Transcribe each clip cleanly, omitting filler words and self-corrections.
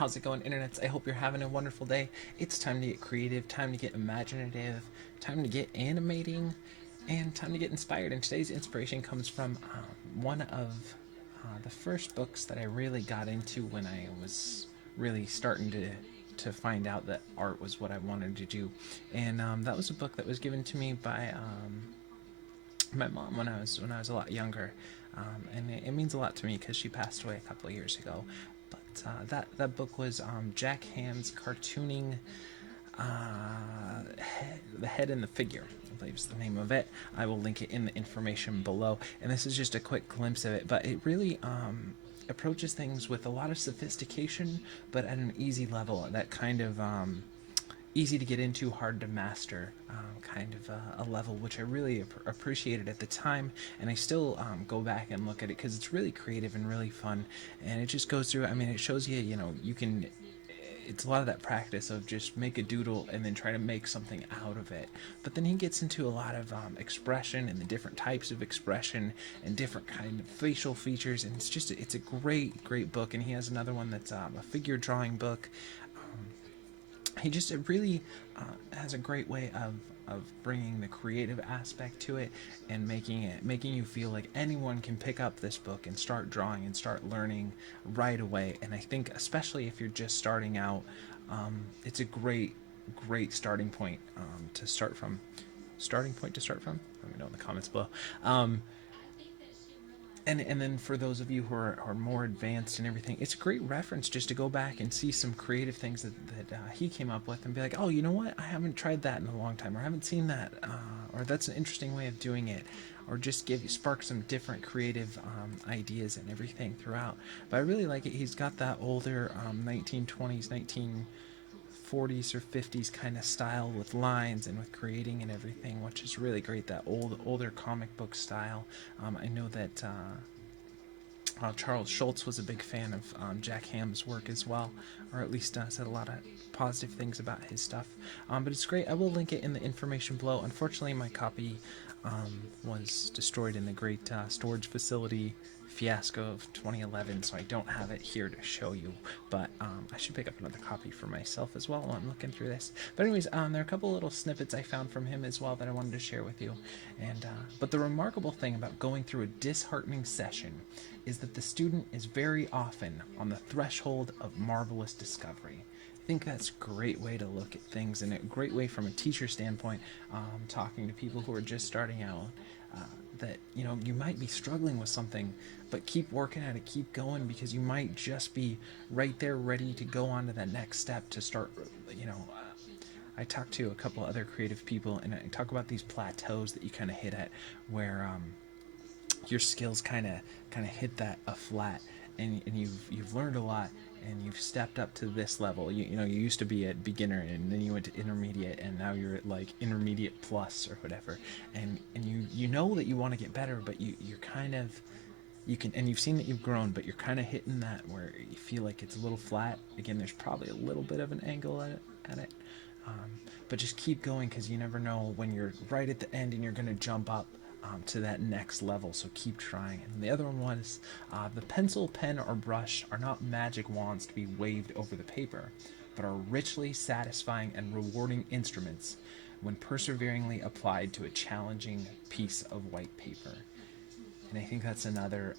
How's it going, internets? I hope you're having a wonderful day. It's time to get creative, time to get imaginative, time to get animating, and time to get inspired. And today's inspiration comes from one of the first books that I really got into when I was really starting to find out that art was what I wanted to do. And that was a book that was given to me by my mom when I was a lot younger, and it means a lot to me because she passed away a couple of years ago. But that book was Jack Hamm's cartooning, the head and the figure, I believe is the name of it. I will link it in the information below. And this is just a quick glimpse of it, but it really approaches things with a lot of sophistication, but at an easy level. That kind of easy to get into, hard to master, kind of a level which I really appreciated at the time, and I still go back and look at it because it's really creative and really fun, and it just goes through. I mean, it shows you, you can. It's a lot of that practice of just make a doodle and then try to make something out of it. But then he gets into a lot of expression and the different types of expression and different kind of facial features, and it's a great book. And he has another one that's a figure drawing book. He just it really has a great way of bringing the creative aspect to it and making you feel like anyone can pick up this book and start drawing and start learning right away. And I think especially if you're just starting out, it's a great starting point to start from. Starting point to start from. Let me know in the comments below. And then for those of you who are more advanced and everything, it's a great reference just to go back and see some creative things that he came up with and be like, oh, you know what, I haven't tried that in a long time, or I haven't seen that, or that's an interesting way of doing it, or just spark some different creative ideas and everything throughout. But I really like it. He's got that older 1920s 1940s or 50s kind of style with lines and with creating and everything, which is really great. That older comic book style. I know that Charles Schultz was a big fan of Jack Hamm's work as well, or at least said a lot of positive things about his stuff. But it's great. I will link it in the information below. Unfortunately, my copy was destroyed in the great storage facility fiasco of 2011, so I don't have it here to show you, but I should pick up another copy for myself as well while I'm looking through this. But anyways, there are a couple little snippets I found from him as well that I wanted to share with you. And but the remarkable thing about going through a disheartening session is that the student is very often on the threshold of marvelous discovery. I think that's a great way to look at things, and a great way from a teacher standpoint, talking to people who are just starting out, that you might be struggling with something, but keep working at it, keep going, because you might just be right there ready to go on to that next step to start. I talked to a couple other creative people, and I talk about these plateaus that you kind of hit at, where your skills kind of hit that a flat, and you've learned a lot, and you've stepped up to this level. You used to be at beginner, and then you went to intermediate, and now you're at like intermediate plus or whatever, and you know that you want to get better, but you're kind of, and you've seen that you've grown, but you're kind of hitting that where you feel like it's a little flat. Again, there's probably a little bit of an angle at it, but just keep going, because you never know when you're right at the end and you're going to jump up to that next level. So keep trying. And the other one was the pencil, pen, or brush are not magic wands to be waved over the paper, but are richly satisfying and rewarding instruments when perseveringly applied to a challenging piece of white paper. And I think that's another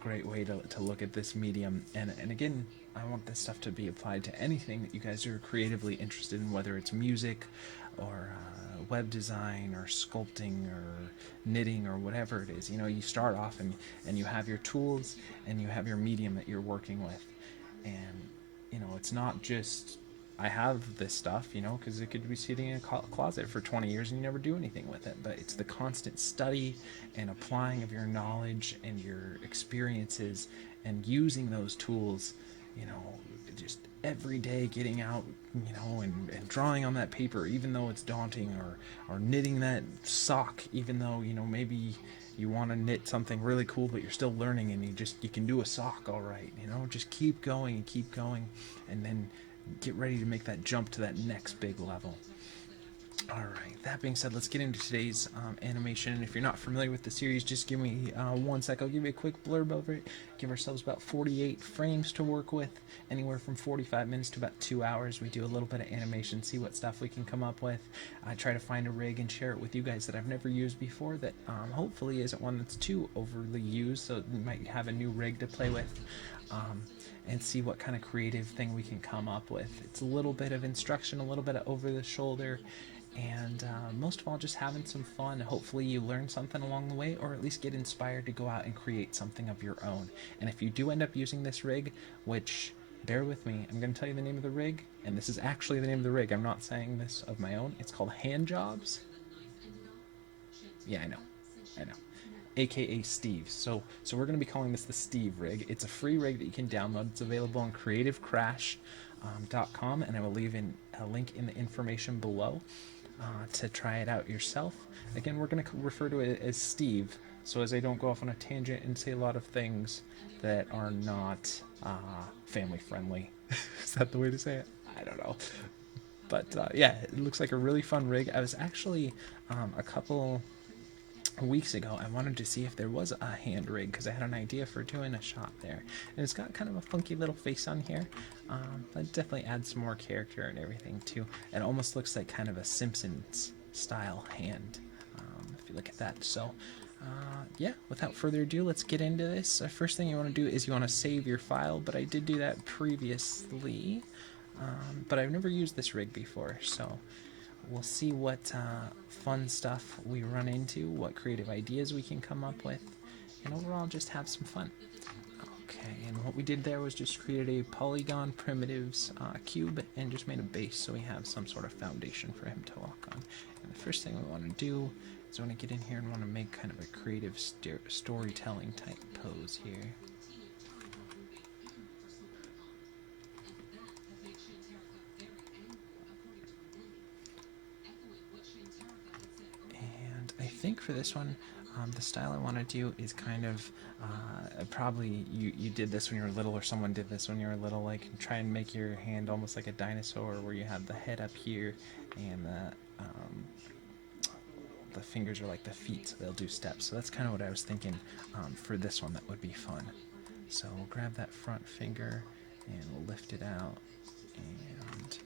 great way to look at this medium. And again, I want this stuff to be applied to anything that you guys are creatively interested in, whether it's music or web design or sculpting or knitting or whatever it is. You start off and you have your tools and you have your medium that you're working with. And it's not just I have this stuff, because it could be sitting in a closet for 20 years and you never do anything with it. But it's the constant study and applying of your knowledge and your experiences and using those tools, just every day getting out, and drawing on that paper, even though it's daunting, or knitting that sock, even though, maybe you want to knit something really cool, but you're still learning, and you can do a sock all right, just keep going and then get ready to make that jump to that next big level. Alright, that being said, let's get into today's animation. And if you're not familiar with the series, just give me 1 sec. I'll give you a quick blurb over it. Give ourselves about 48 frames to work with, anywhere from 45 minutes to about 2 hours. We do a little bit of animation, see what stuff we can come up with. I try to find a rig and share it with you guys that I've never used before, that hopefully isn't one that's too overly used, so you might have a new rig to play with. And see what kind of creative thing we can come up with. It's a little bit of instruction, a little bit of over the shoulder, and most of all, just having some fun. Hopefully you learn something along the way, or at least get inspired to go out and create something of your own. And if you do end up using this rig, which, bear with me, I'm going to tell you the name of the rig, and this is actually the name of the rig. I'm not saying this of my own. It's called Handjobs. Yeah, I know. AKA Steve. So we're going to be calling this the Steve rig. It's a free rig that you can download. It's available on creativecrash.com, and I will leave in a link in the information below to try it out yourself. Again, we're going to refer to it as Steve, so as I don't go off on a tangent and say a lot of things that are not family friendly. Is that the way to say it? I don't know. But yeah, it looks like a really fun rig. I was actually a couple weeks ago, I wanted to see if there was a hand rig, because I had an idea for doing a shot there, and it's got kind of a funky little face on here, but definitely adds some more character and everything too. It almost looks like kind of a Simpsons style hand, if you look at that. So yeah, without further ado, let's get into this. First thing you want to do is you want to save your file, but I did do that previously, but I've never used this rig before, so we'll see what fun stuff we run into, what creative ideas we can come up with, and overall just have some fun. Okay, and what we did there was just created a polygon primitives cube and just made a base so we have some sort of foundation for him to walk on. And the first thing we want to do is we want to get in here and want to make kind of a creative storytelling type pose here. I think for this one, the style I want to do is kind of, probably you did this when you were little, or someone did this when you were little, like try and make your hand almost like a dinosaur, where you have the head up here and the fingers are like the feet, so they'll do steps. So that's kind of what I was thinking for this one. That would be fun. So we'll grab that front finger and we'll lift it out and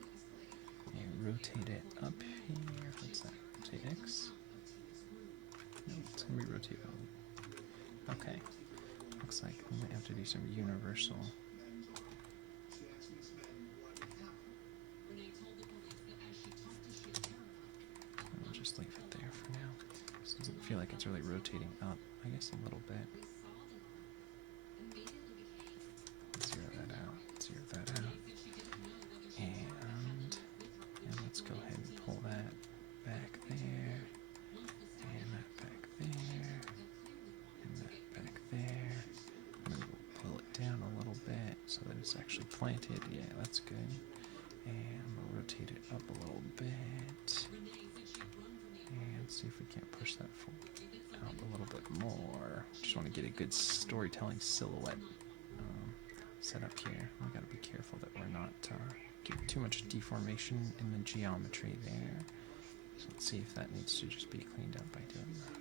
rotate it up here. What's that? Rotate X. It's going to be rotate. Okay. Looks like I might have to do some universal. I'll just leave it there for now. This doesn't feel like it's really rotating up. I guess a little bit. Zero that out. Zero that out. And let's go ahead and pull that back there. So that it's actually planted. Yeah, that's good. And we'll rotate it up a little bit. And see if we can't push that out a little bit more. Just want to get a good storytelling silhouette set up here. We got to be careful that we're not getting too much deformation in the geometry there. So let's see if that needs to just be cleaned up by doing that.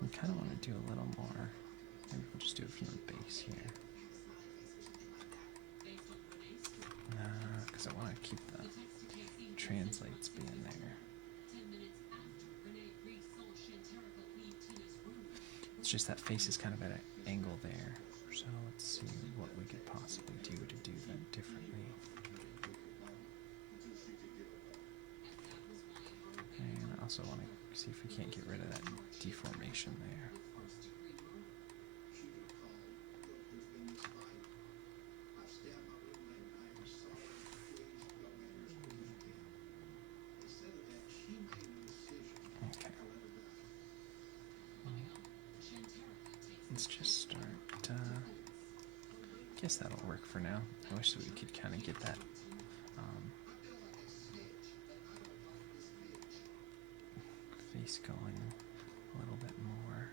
I kind of want to do a little more. Maybe we'll just do it from the base here. Because I want to keep the translates being there. It's just that face is kind of at an angle there. So let's see what we could possibly do to do that differently. And I also want to see if we can't get rid of that deformation there. just start. Guess that'll work for now. I wish that we could kind of get that face going a little bit more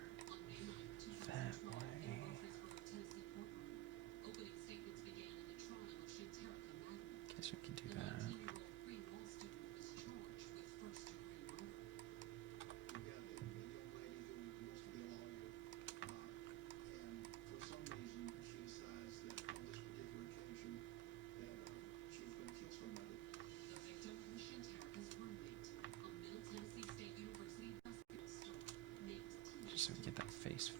that way. Guess we could do that. So we get that face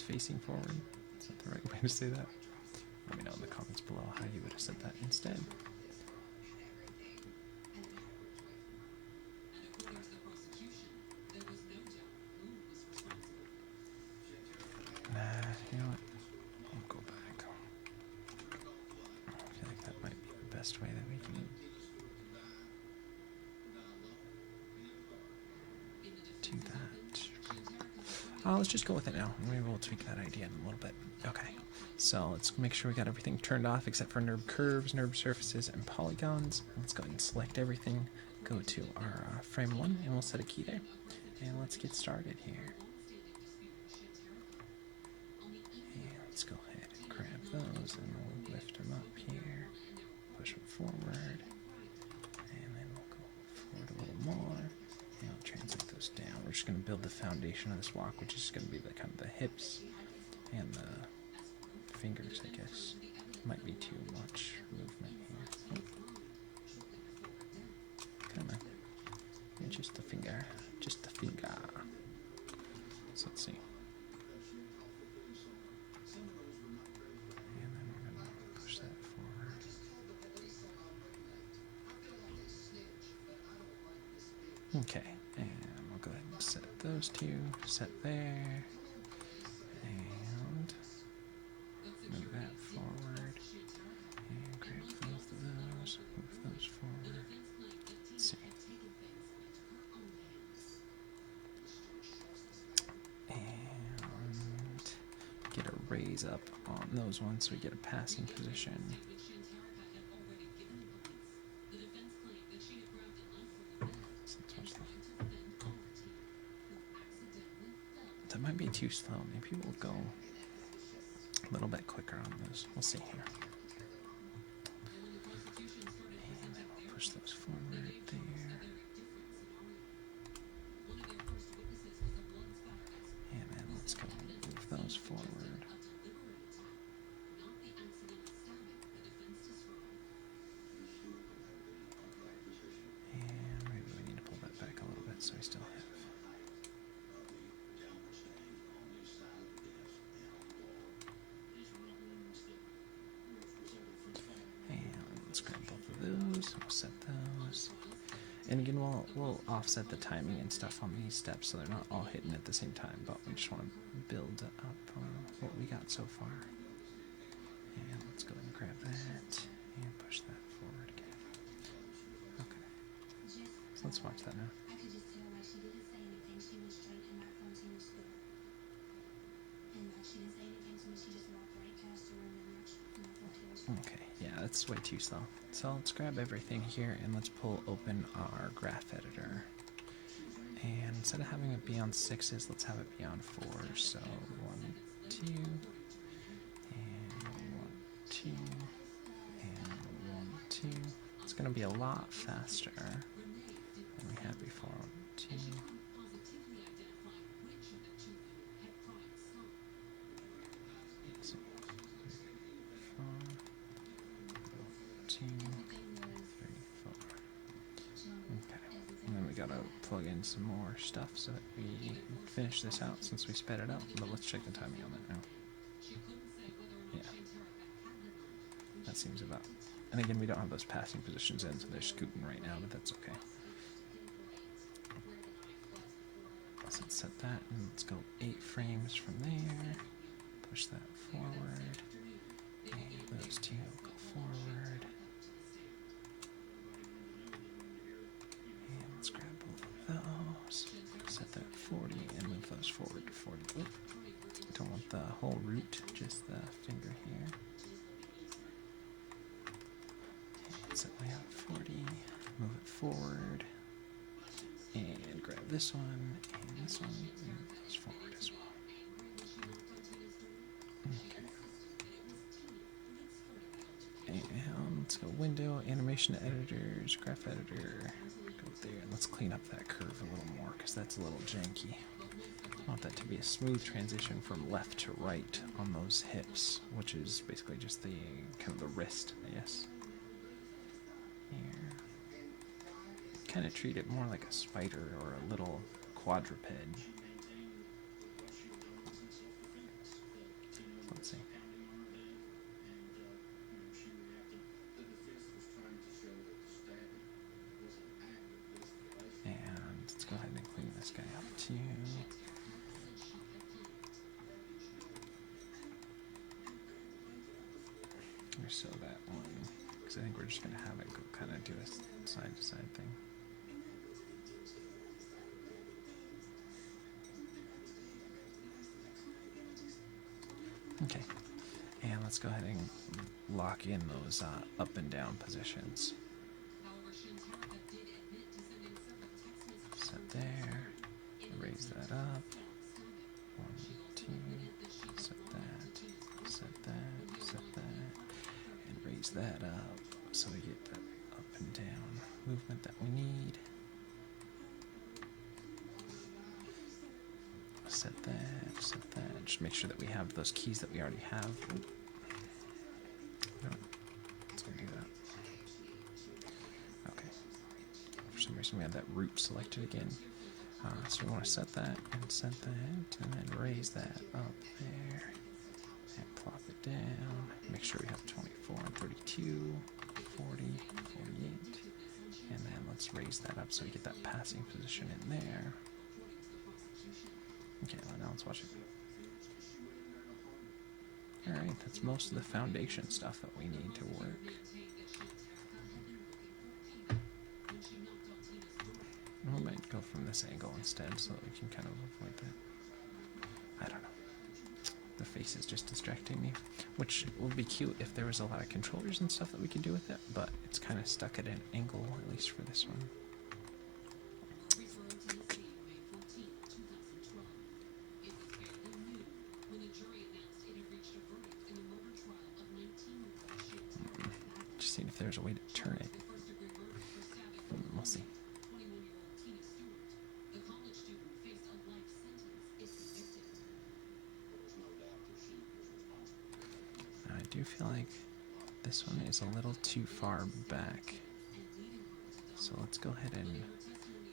facing forward. Is that the right way to say that? Let me know in the comments below how you would have said that instead. You know what? I'll go back. I feel like that might be the best way that we can do that. Let's just go with it now. Maybe we'll tweak that idea in a little bit. Okay, so let's make sure we got everything turned off except for NURB curves, NURB surfaces, and polygons. Let's go ahead and select everything. Go to our frame 1, and we'll set a key there. And let's get started here. And let's go ahead and grab those, and we'll lift them up here. Push them forward. And then we'll go forward a little more. And I'll translate those down. We're just going to build the foundation of this walk, which is going to be the kind of the hips and the fingers, I guess. Might be too much movement here. Come on. Just the finger. Just the finger. So let's see. And then we're going to push that forward. Okay. And we'll go ahead and set those two. Set there. And move that forward. And grab both of those. Move those forward. Let's see. And get a raise up on those ones so we get a passing position. That might be too slow. Maybe we'll go a little bit quicker on those. We'll see here. And then we'll push those forward there. And then let's go move those forward. And maybe we need to pull that back a little bit so we still have. We'll set those, and again we'll offset the timing and stuff on these steps so they're not all hitting at the same time, but we just want to build up what we got so far. And let's go ahead and grab that and push that forward again. Okay, so let's watch that now. Okay, yeah, that's way too slow. So let's grab everything here and let's pull open our graph editor. And instead of having it be on 6s, let's have it be on 4s. So 1, 2, and 1, 2, and 1, 2. It's going to be a lot faster than we had before. 1, 2. Plug in some more stuff so that we finish this out since we sped it up, but let's check the timing on that now. Yeah, that seems about, and again we don't have those passing positions in, so they're scooting right now, but that's okay. So let's set that and let's go 8 frames from there, push that forward, and those two go forward. Let's grab both of those, set that 40, and move those forward to 40. Oop, whole root, just the finger here. Set way out 40, move it forward, and grab this one, and this one, and goes forward as well. Okay. And let's go window, animation editors, graph editor, go there, and let's clean up that curve a little more, because that's a little janky. I want that to be a smooth transition from left to right on those hips, which is basically just the kind of the wrist, I guess. Here. Kind of treat it more like a spider or a little quadruped. Let's see. And let's go ahead and clean this guy up too. So that one, because I think we're just going to have it go kind of do a side-to-side thing. Okay, and let's go ahead and lock in those up and down positions. Set there, raise that up. 1, 2, set that, set that, set that. Raise that up so we get that up and down movement that we need. Set that, set that. Just make sure that we have those keys that we already have. No, let's go do that. Okay. For some reason we have that root selected again. So we want to set that, and then raise that up there. And plop it down. Make sure we have 24 and 32, 40, 48. And then let's raise that up so we get that passing position in there. Okay, well, now let's watch it. Alright, that's most of the foundation stuff that we need to work. We might go from this angle instead so that we can kind of avoid that. I don't know. The face is just distracting me, which would be cute if there was a lot of controllers and stuff that we could do with it, but it's kind of stuck at an angle, at least for this one. Just seeing if there's a way to turn it. We'll see. I do feel like this one is a little too far back. So let's go ahead and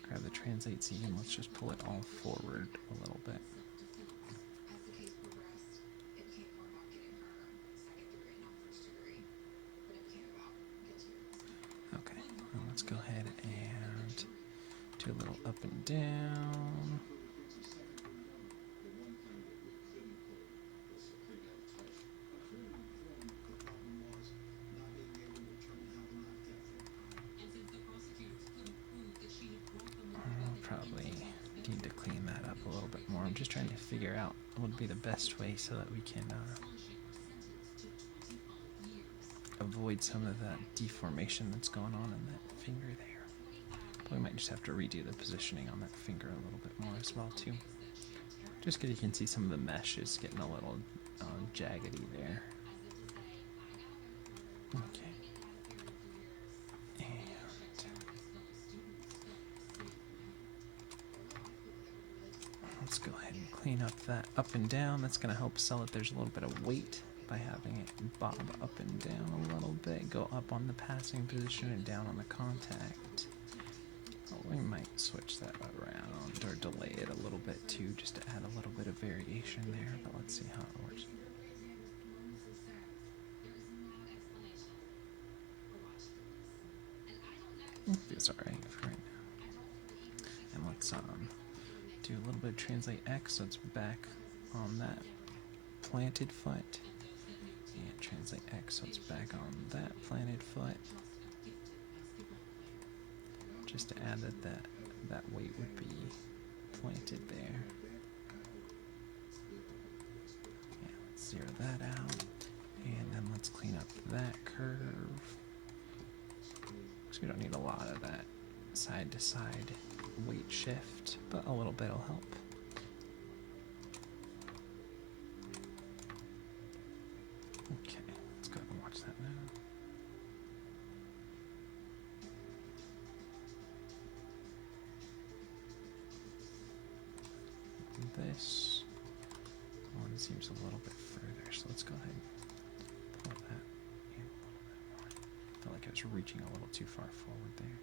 grab the translate Z and let's just pull it all forward a little bit. Okay, well, let's go ahead and do a little up and down. Probably need to clean that up a little bit more. I'm just trying to figure out what would be the best way so that we can avoid some of that deformation that's going on in that finger there. But we might just have to redo the positioning on that finger a little bit more as well too. Just because you can see some of the mesh is getting a little jaggedy there. Okay. Let's go ahead and clean up that up and down. That's going to help sell it. There's a little bit of weight by having it bob up and down a little bit. Go up on the passing position and down on the contact. Oh, we might switch that around or delay it a little bit too, just to add a little bit of variation there. But let's see how it works. Feels alright for right now. And let's do a little bit of translate X, so it's back on that planted foot. And translate X, so it's back on that planted foot. Just to add that weight would be planted there. Yeah, zero that out. And then let's clean up that curve. Because we don't need a lot of that side to side weight shift, but a little bit will help. Okay, let's go ahead and watch that now. This one seems a little bit further, so let's go ahead and pull that in a little bit more. I felt like I was reaching a little too far forward there.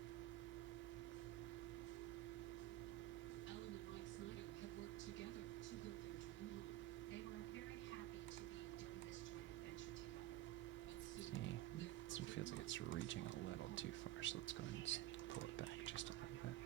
See, this one feels like it's reaching a little too far, so let's go ahead and pull it back just a little bit.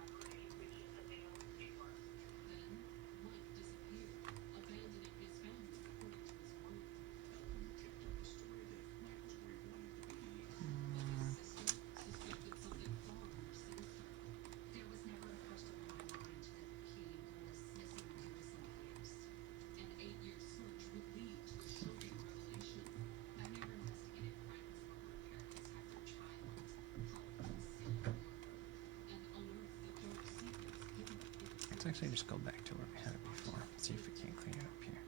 Let's actually just go back to where we had it before. See if we can't clean it up here.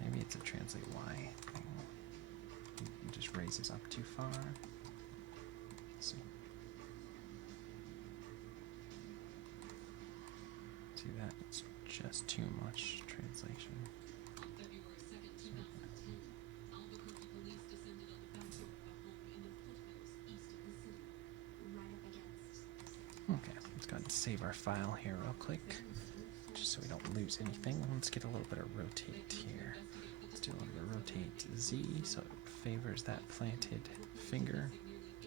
Maybe it's a translate Y thing. It just raises up too far. Let's see. See that? It's just too much translation. Okay, let's go ahead and save our file here real quick, just so we don't lose anything. Let's get a little bit of rotate here. Let's do a little bit of rotate Z, so it favors that planted finger.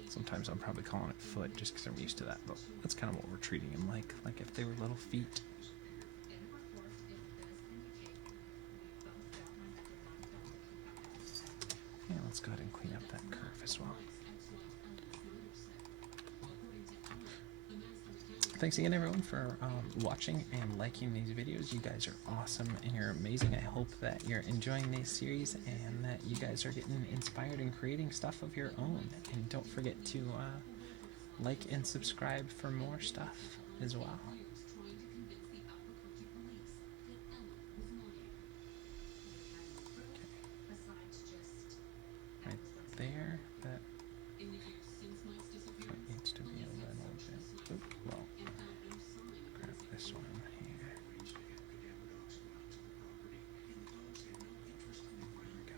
Sometimes I'm probably calling it foot just because I'm used to that, but that's kind of what we're treating them like if they were little feet. Yeah, let's go ahead and clean up that curve as well. Thanks again, everyone, for watching and liking these videos. You guys are awesome and you're amazing. I hope that you're enjoying this series and that you guys are getting inspired and creating stuff of your own. And don't forget to like and subscribe for more stuff as well. Okay. Right there, that needs to be a little bit. Oop, well. Grab this one here. There we go.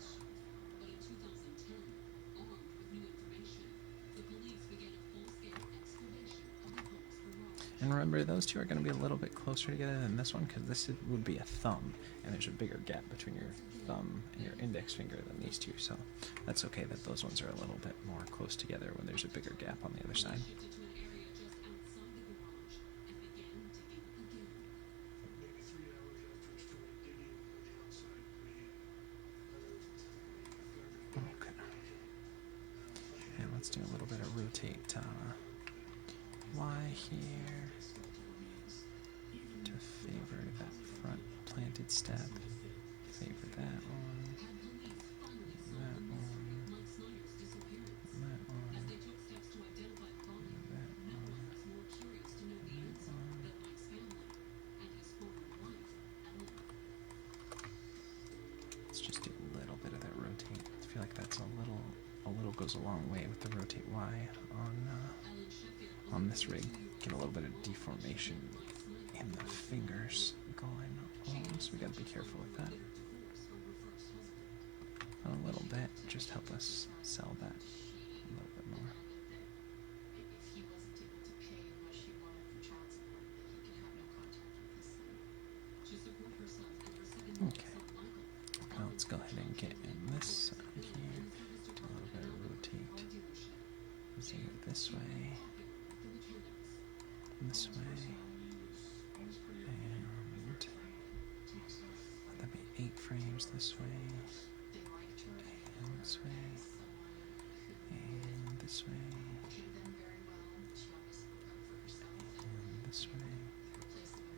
And remember, those two are going to be a little bit closer together than this one, because this would be a thumb, and there's a bigger gap between your thumb and your index finger than these two, so that's okay that those ones are a little bit more close together when there's a bigger gap on the other side. Okay. And let's do a little bit of rotate Y here to favor that front planted step. Favor that one. That one. That one. That one. Let's just do a little bit of that rotate. I feel like that's a little goes a long way with the rotate Y on this rig. Get a little bit of deformation in the fingers going on, so we gotta be careful with that. A little bit, just help us sell that a little bit more. Okay, now let's go ahead and get in this side here, do a little bit of rotate, Z this way, this way, and let that be 8 frames this way, and this way, and this way, and this way,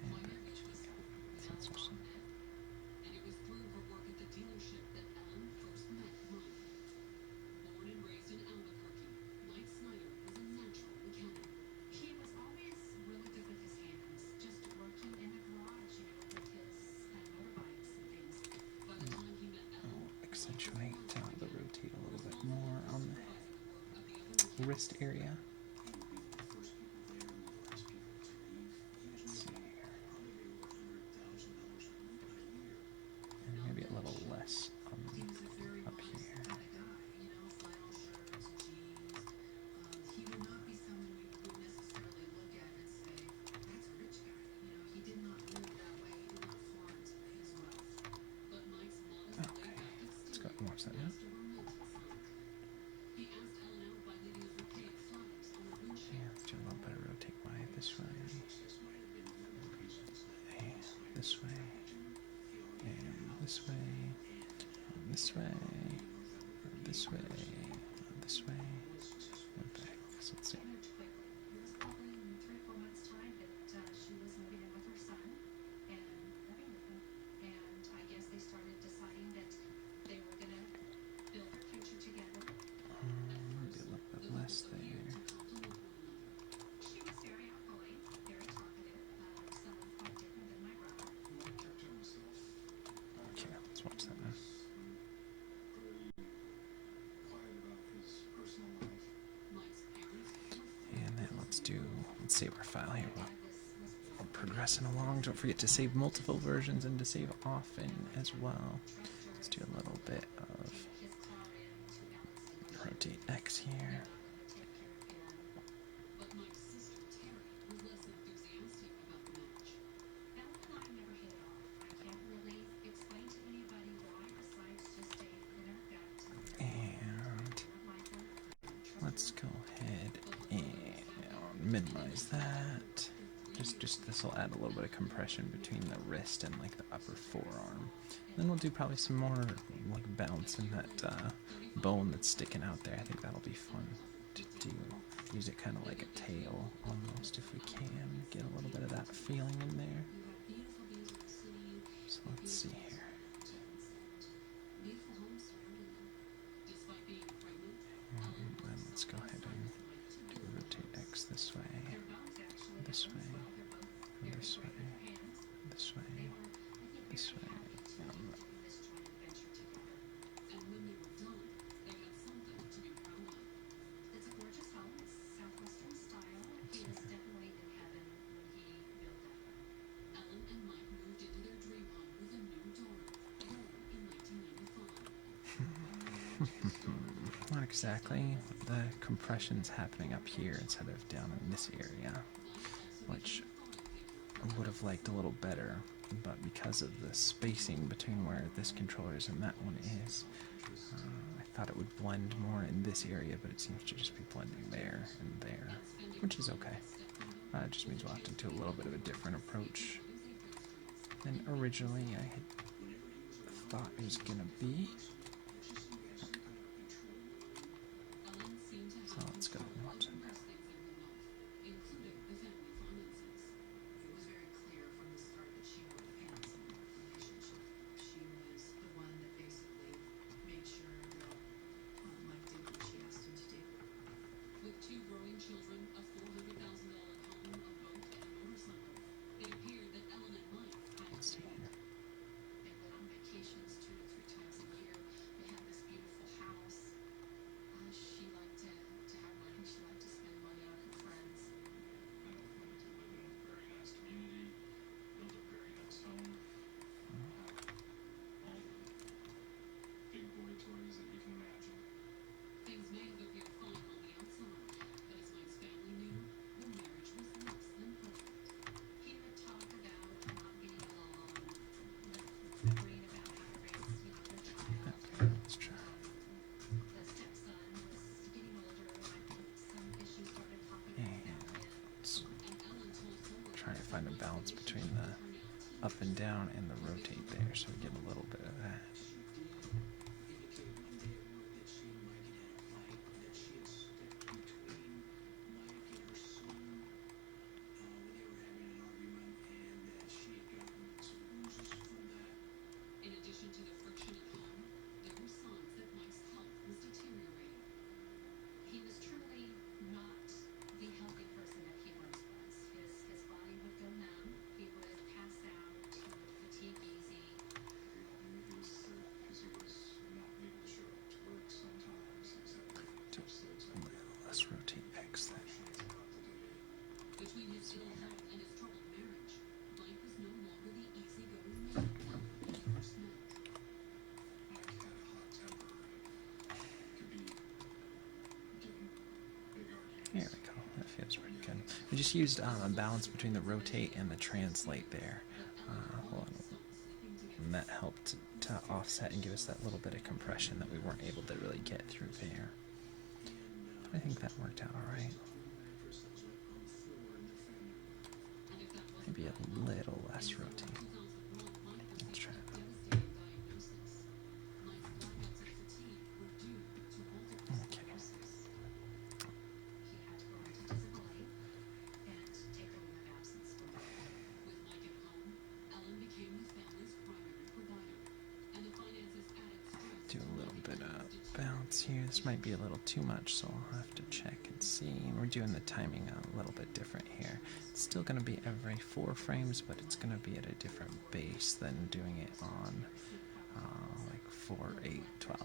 and back. So that's awesome. try to rotate a little bit more on the wrist area. Let's see here. And maybe a little less up here. Okay, let's go ahead and watch that now. Yeah, let's do a little bit of rotate Y this way, and this way, and this way, and this way, and this way, and this way, and back. So let's see. Maybe a little bit less there. Okay, let's watch that now. And then let's save our file here. We're progressing along. Don't forget to save multiple versions and to save often as well. Let's do a little bit of rotate X here. And let's go ahead and minimize that. Just this will add a little bit of compression between the wrist and like the upper forearm. Then we'll do probably some more like bounce in that bone that's sticking out there. I think that'll be fun to do. Use it kind of like a tail almost if we can. Get a little bit of that feeling in there. So let's see here. And then let's go ahead and do rotate X this way, this way, this way, this way, this way. Not exactly. The compression's happening up here instead of down in this area, which I would have liked a little better, but because of the spacing between where this controller is and that one is, I thought it would blend more in this area, but it seems to just be blending there and there, which is okay. It just means we'll have to do a little bit of a different approach than originally I had thought it was going to be. So let's go and watch it. Let's see here. Let's try. And let's try to find a balance between the up and down and the rotate there, so we get a little bit of that. just used a balance between the rotate and the translate there. Hold on. And that helped to offset and give us that little bit of compression that we weren't able to really get through there. I think that worked out alright. Maybe a little less rotate. Let's try that. Okay. Do a little bit of bounce here. This might be a little too much, so I'll have to check and see. And we're doing the timing a little bit different here. It's still going to be every 4 frames, but it's going to be at a different base than doing it on like 4, 8, 12.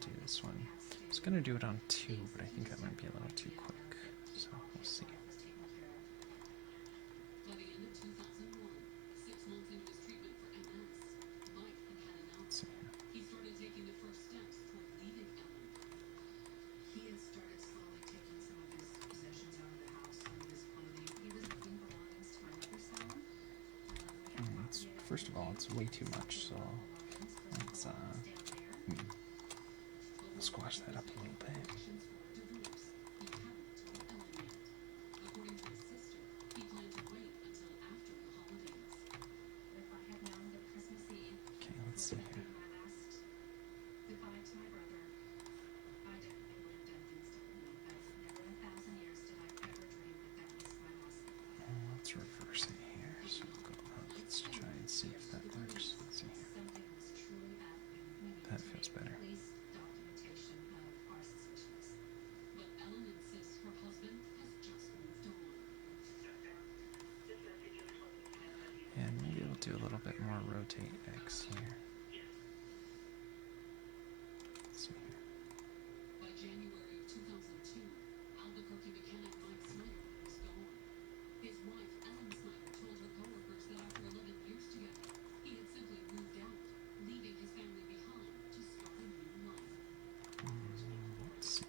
Do this one. I was going to do it on 2, but I think that might be a little too quick. So we'll see. First of all, it's way too much, so let's squash that up a little bit. Okay, let's see here. Let's reverse it here. So we'll go up. Let's try and see if that works. Let's see here. That feels better. And maybe we'll do a little bit more rotate X here. Let's see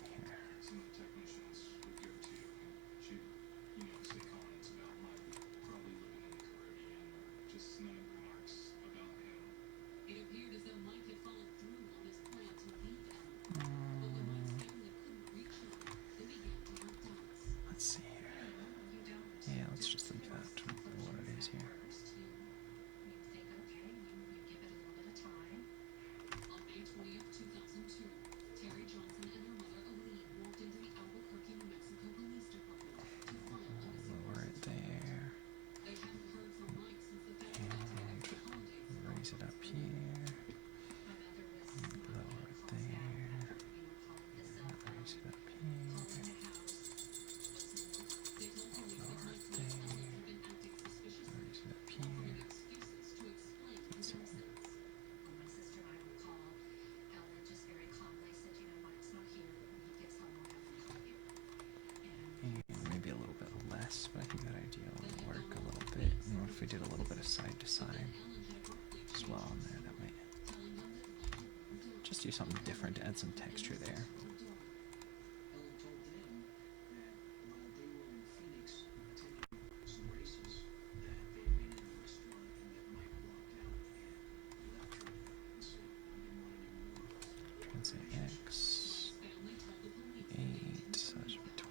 here. Let's see here. Yeah, let's just leave that to what it is here. Lower it there. And raise it up here. Lower it there. Raise it up here. Maybe a little bit less, but I think that idea will work a little bit. And what if we did a little bit of side to side as well on there? That might just do something different to add some texture there. Translate X 8, so that should be 20.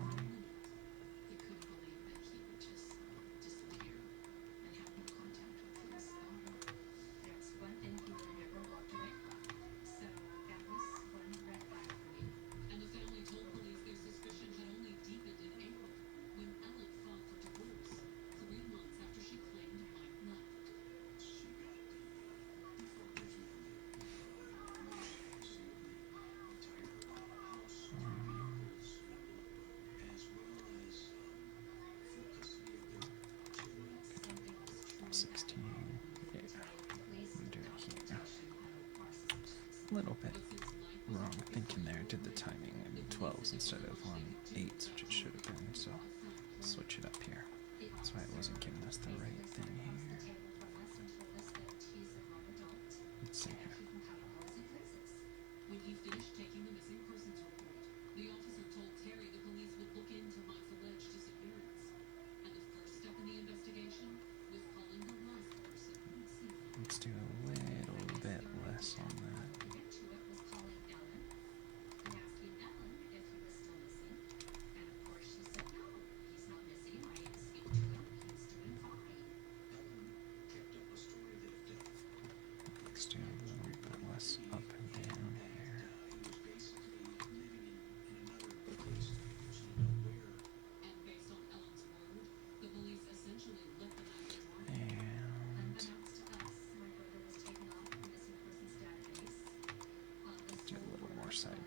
A little bit wrong thinking there. Did the timing in 12s instead of on 8s, which it should have been, so switch it up here. That's why it wasn't giving us the right thing here. Let's see here. When he finished taking the missing persons report, the officer told Terry the police would look into Mike's alleged disappearance, and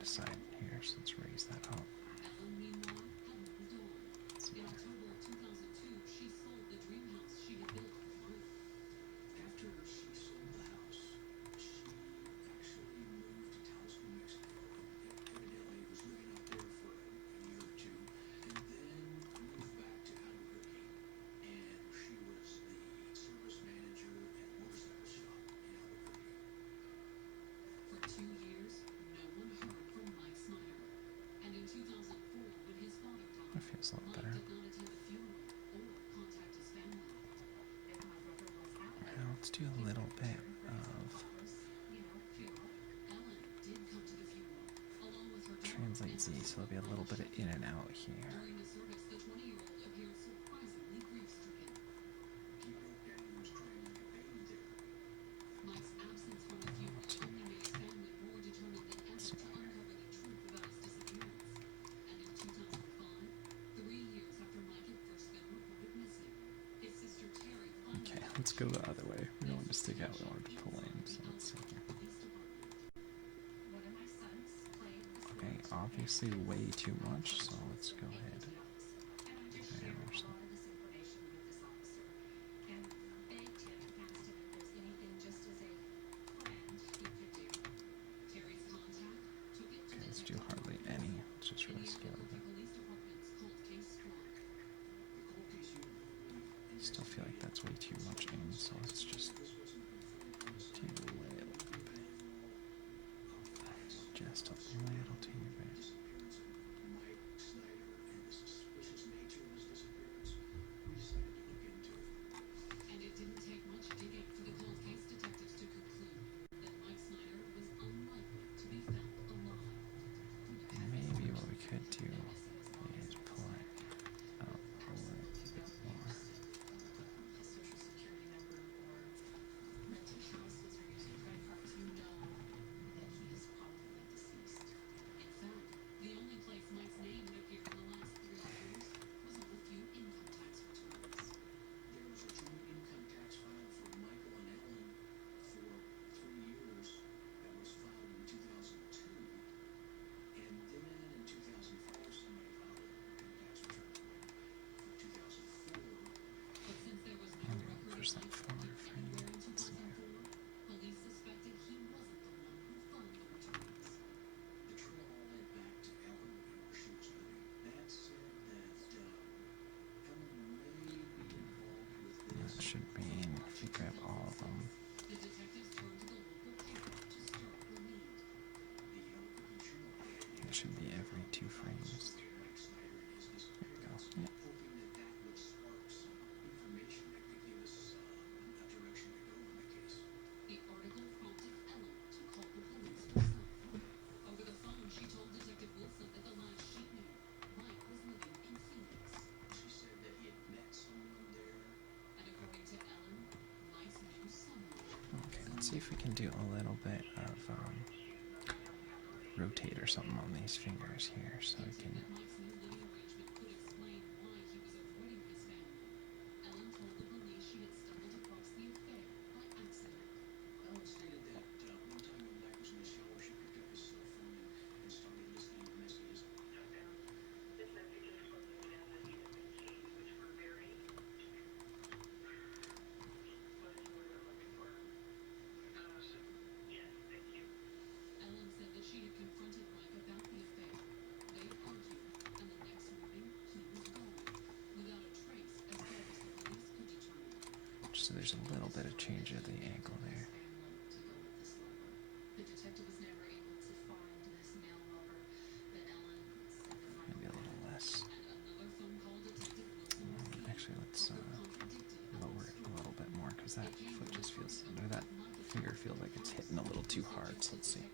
decide here, so let's raise that up. That feels a little better. Now let's do a little bit of translate Z, so there'll be a little bit of in and out here. Let's go the other way. We don't want to stick out, we want to pull in, so let's see here. Okay, obviously way too much, so let's go ahead. Okay, let's do hardly any. Let's just really scale it. Still feel like that's way too much in, so let's just do a little bit. Just a little teeny bit. Maybe what we could do is pull it out a little bit more. That forward frame. Let's see here. That should mean if you grab all of them. It should be every 2 frames. There we go. Yeah. See if we can do a little bit of rotate or something on these fingers here so we can so there's a little bit of change of the angle there. Maybe a little less. Actually, let's lower it a little bit more because that foot just feels, or that finger feels like it's hitting a little too hard. So let's see.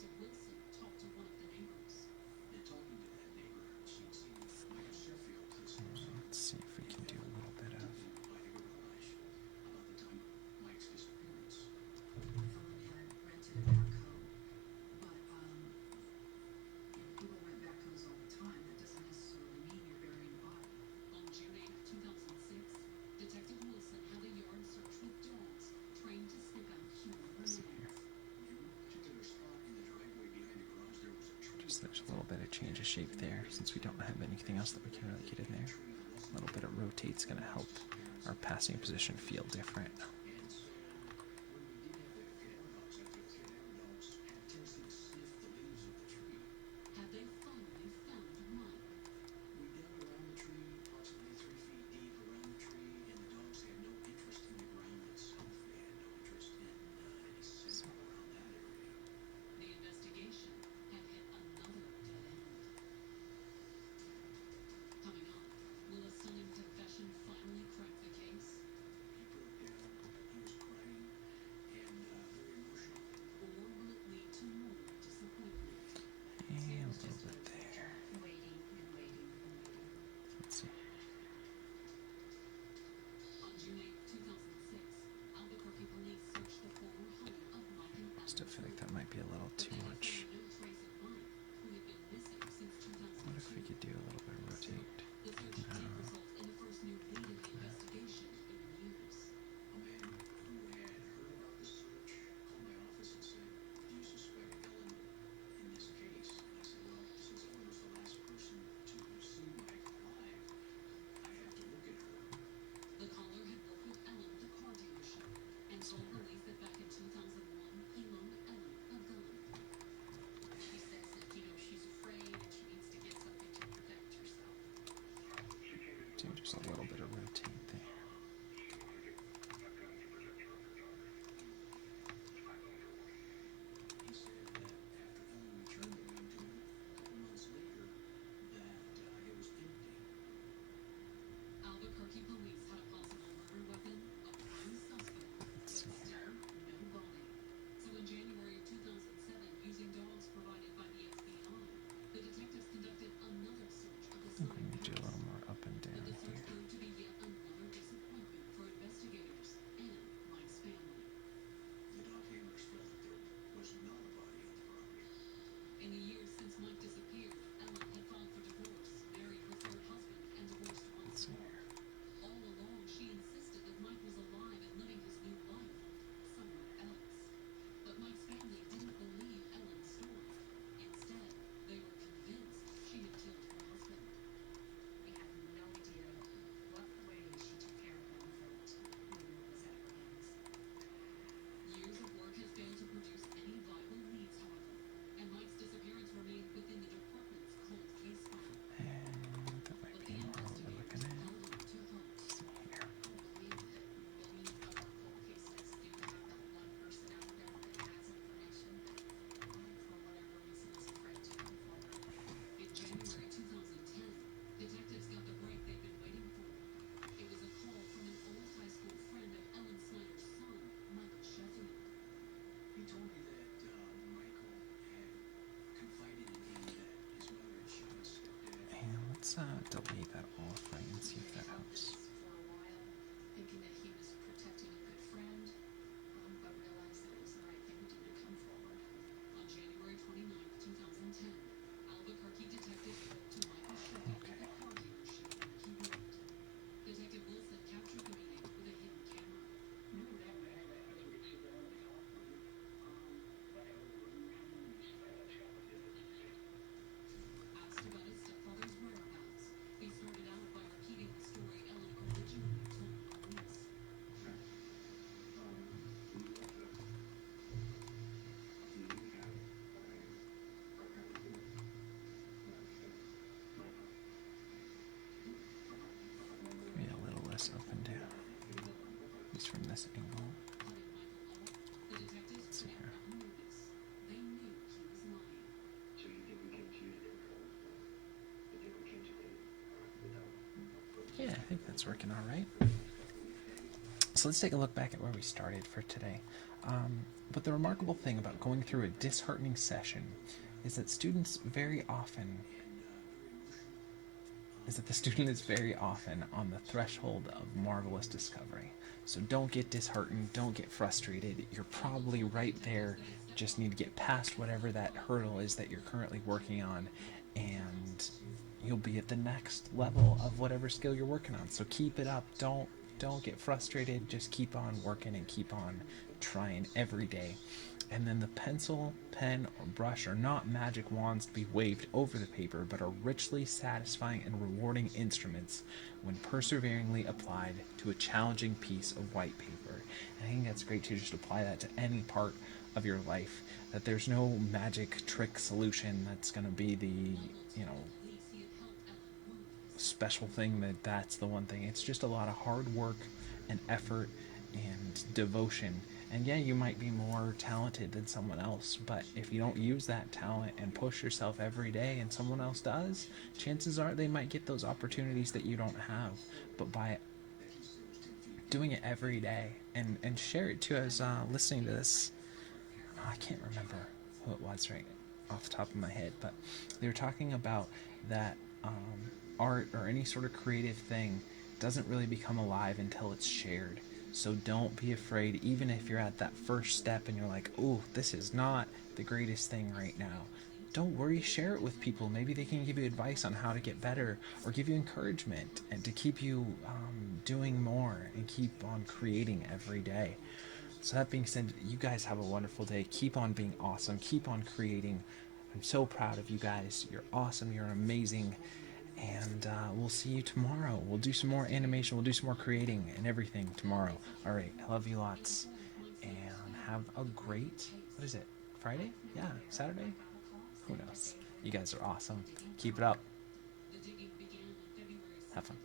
Let's see if we can do a little bit of. So there's a little bit of change of shape there, since we don't have anything else that we can really get in there. A little bit of rotate's going to help our passing position feel different. Still feel like that might be a little too much. What if we could do a little bit of rotate? No. Just a little bit of rotate there. Let's delete that off right and see if that helps. Up and down, at least from this angle. Let's see here. Yeah, I think that's working all right. So let's take a look back at where we started for today. But the remarkable thing about going through a disheartening session is that the student is very often on the threshold of marvelous discovery. So don't get disheartened, don't get frustrated. You're probably right there. Just need to get past whatever that hurdle is that you're currently working on, and you'll be at the next level of whatever skill you're working on. So keep it up. Don't get frustrated. Just keep on working and keep on trying every day. And then the pencil, pen, or brush are not magic wands to be waved over the paper, but are richly satisfying and rewarding instruments when perseveringly applied to a challenging piece of white paper. And I think that's great to just apply that to any part of your life. That there's no magic trick solution that's going to be the, you know, special thing that's the one thing. It's just a lot of hard work and effort and devotion. And yeah, you might be more talented than someone else, but if you don't use that talent and push yourself every day and someone else does, chances are they might get those opportunities that you don't have. But by doing it every day and share it too. I was listening to this, I can't remember who it was right off the top of my head, but they were talking about that art or any sort of creative thing doesn't really become alive until it's shared. So don't be afraid, even if you're at that first step and you're like, oh, this is not the greatest thing right now. Don't worry, share it with people. Maybe they can give you advice on how to get better or give you encouragement and to keep you doing more and keep on creating every day. So that being said, you guys have a wonderful day. Keep on being awesome. Keep on creating. I'm so proud of you guys. You're awesome. You're amazing. And we'll see you tomorrow. We'll do some more animation. We'll do some more creating and everything tomorrow. All right. I love you lots. And have a great, what is it, Friday? Yeah, Saturday? Who knows? You guys are awesome. Keep it up. Have fun.